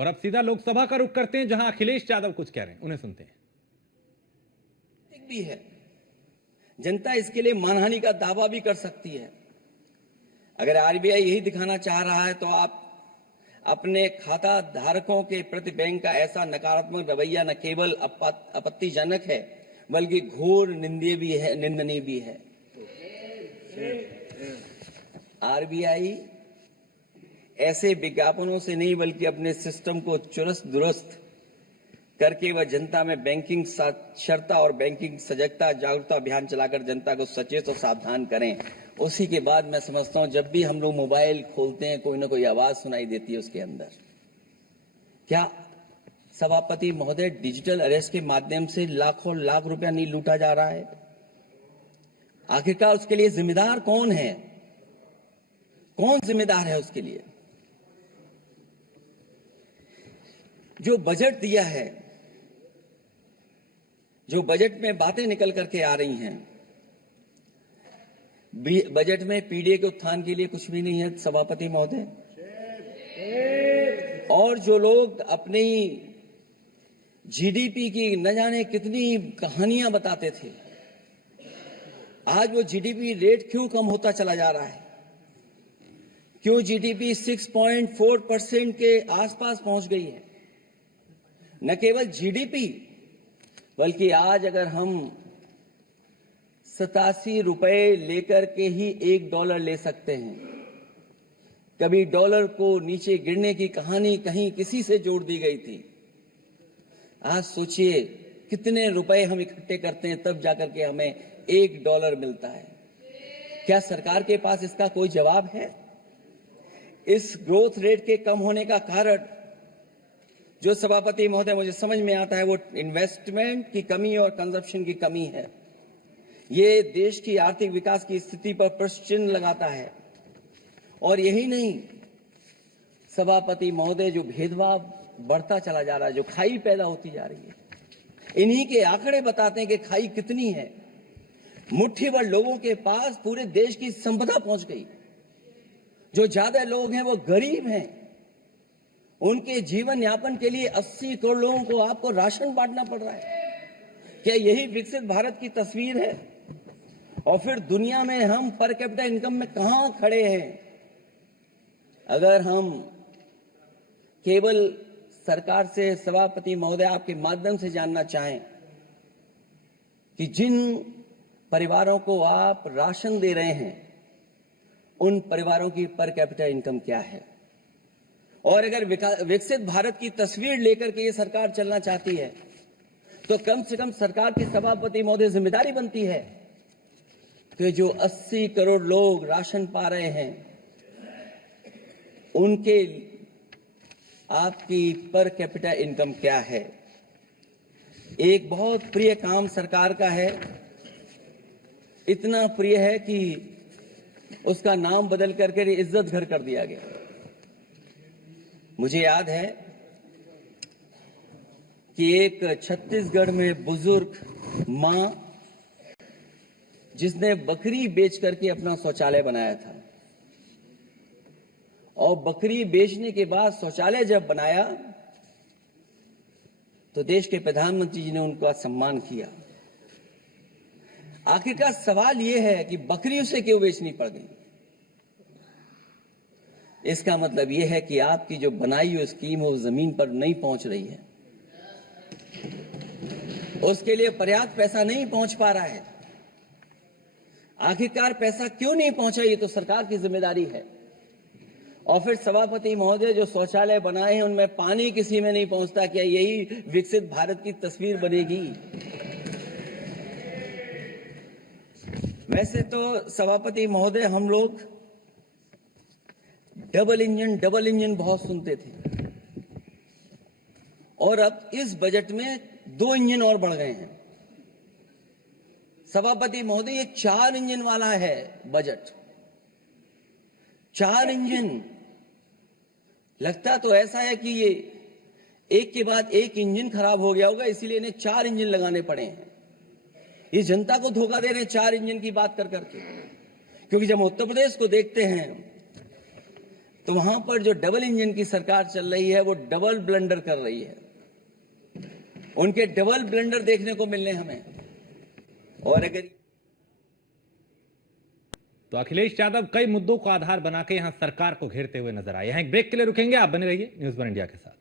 और अब सीधा लोकसभा का रुख करते हैं, जहां अखिलेश यादव कुछ कह रहे हैं, उन्हें सुनते हैं। भी है, जनता इसके लिए मानहानि का दावा भी कर सकती है। अगर आरबीआई यही दिखाना चाह रहा है तो आप अपने खाता धारकों के प्रति बैंक का ऐसा नकारात्मक रवैया न केवल आपत्तिजनक है बल्कि घोर निंदनीय भी है। आरबीआई ऐसे विज्ञापनों से नहीं बल्कि अपने सिस्टम को चुस्त दुरुस्त करके वह जनता में बैंकिंग साक्षरता और बैंकिंग सजगता जागरूकता अभियान चलाकर जनता को सचेत और सावधान करें। उसी के बाद मैं समझता हूं जब भी हम लोग मोबाइल खोलते हैं कोई ना कोई आवाज सुनाई देती है उसके अंदर। क्या सभापति महोदय डिजिटल अरेस्ट के माध्यम से लाखों लाख रुपया नहीं लूटा जा रहा है? आखिरकार उसके लिए जिम्मेदार कौन है? कौन जिम्मेदार है उसके लिए? जो बजट दिया है, जो बजट में बातें निकल करके आ रही हैं, बजट में पीडीए के उत्थान के लिए कुछ भी नहीं है सभापति महोदय। और जो लोग अपनी जीडीपी की न जाने कितनी कहानियां बताते थे, आज वो जीडीपी रेट क्यों कम होता चला जा रहा है? क्यों जीडीपी 6.4% के आसपास पहुंच गई है? न केवल जीडीपी बल्कि आज अगर हम 87 रुपए लेकर के ही $1 ले सकते हैं। कभी डॉलर को नीचे गिरने की कहानी कहीं किसी से जोड़ दी गई थी। आज सोचिए कितने रुपए हम इकट्ठे करते हैं तब जाकर के हमें $1 मिलता है। क्या सरकार के पास इसका कोई जवाब है? इस ग्रोथ रेट के कम होने का कारण जो सभापति महोदय मुझे समझ में आता है वो इन्वेस्टमेंट की कमी और कंजप्शन की कमी है। ये देश की आर्थिक विकास की स्थिति पर प्रश्न चिन्ह लगाता है। और यही नहीं, सभापति महोदय जो भेदभाव बढ़ता चला जा रहा है, जो खाई पैदा होती जा रही है, इन्हीं के आंकड़े बताते हैं कि खाई कितनी है। मुट्ठी भर लोगों के पास पूरे देश की संपदा पहुंच गई। जो ज्यादा लोग हैं वो गरीब हैं। उनके जीवन यापन के लिए 80 करोड़ लोगों को आपको राशन बांटना पड़ रहा है। क्या यही विकसित भारत की तस्वीर है? और फिर दुनिया में हम पर कैपिटा इनकम में कहां खड़े हैं? अगर हम केवल सरकार से सभापति महोदय आपके माध्यम से जानना चाहें कि जिन परिवारों को आप राशन दे रहे हैं उन परिवारों की पर कैपिटा इनकम क्या है? और अगर विकसित भारत की तस्वीर लेकर के ये सरकार चलना चाहती है तो कम से कम सरकार की सभापति महोदय जिम्मेदारी बनती है कि जो 80 करोड़ लोग राशन पा रहे हैं उनके आपकी पर कैपिटा इनकम क्या है? एक बहुत प्रिय काम सरकार का है, इतना प्रिय है कि उसका नाम बदल करके इज्जत घर कर दिया गया। मुझे याद है कि एक छत्तीसगढ़ में बुजुर्ग मां जिसने बकरी बेच करके अपना शौचालय बनाया था, और बकरी बेचने के बाद शौचालय जब बनाया तो देश के प्रधानमंत्री जी ने उनका सम्मान किया। आखिरकार सवाल यह है कि बकरी उसे क्यों बेचनी पड़ गई? इसका मतलब यह है कि आपकी जो बनाई हुई स्कीम वो जमीन पर नहीं पहुंच रही है, उसके लिए पर्याप्त पैसा नहीं पहुंच पा रहा है। आखिरकार पैसा क्यों नहीं पहुंचा, ये तो सरकार की जिम्मेदारी है। और फिर सभापति महोदय जो शौचालय बनाए हैं उनमें पानी किसी में नहीं पहुंचता। क्या यही विकसित भारत की तस्वीर बनेगी? वैसे तो सभापति महोदय हम लोग डबल इंजन बहुत सुनते थे, और अब इस बजट में 2 इंजन और बढ़ गए हैं। सभापति महोदय ये 4 इंजन वाला है बजट। 4 इंजन। लगता तो ऐसा है कि ये एक के बाद एक इंजन खराब हो गया होगा, इसीलिए इन्हें 4 इंजन लगाने पड़े हैं। ये जनता को धोखा दे रहे हैं 4 इंजन की बात कर करके। क्योंकि जब उत्तर प्रदेश को देखते हैं तो वहां पर जो डबल इंजन की सरकार चल रही है वो डबल ब्लंडर कर रही है। उनके डबल ब्लंडर देखने को मिलने हमें। और अगर तो अखिलेश यादव कई मुद्दों को आधार बना के यहां सरकार को घेरते हुए नजर आए। यहां एक ब्रेक के लिए रुकेंगे, आप बने रहिए न्यूज़ वन इंडिया के साथ।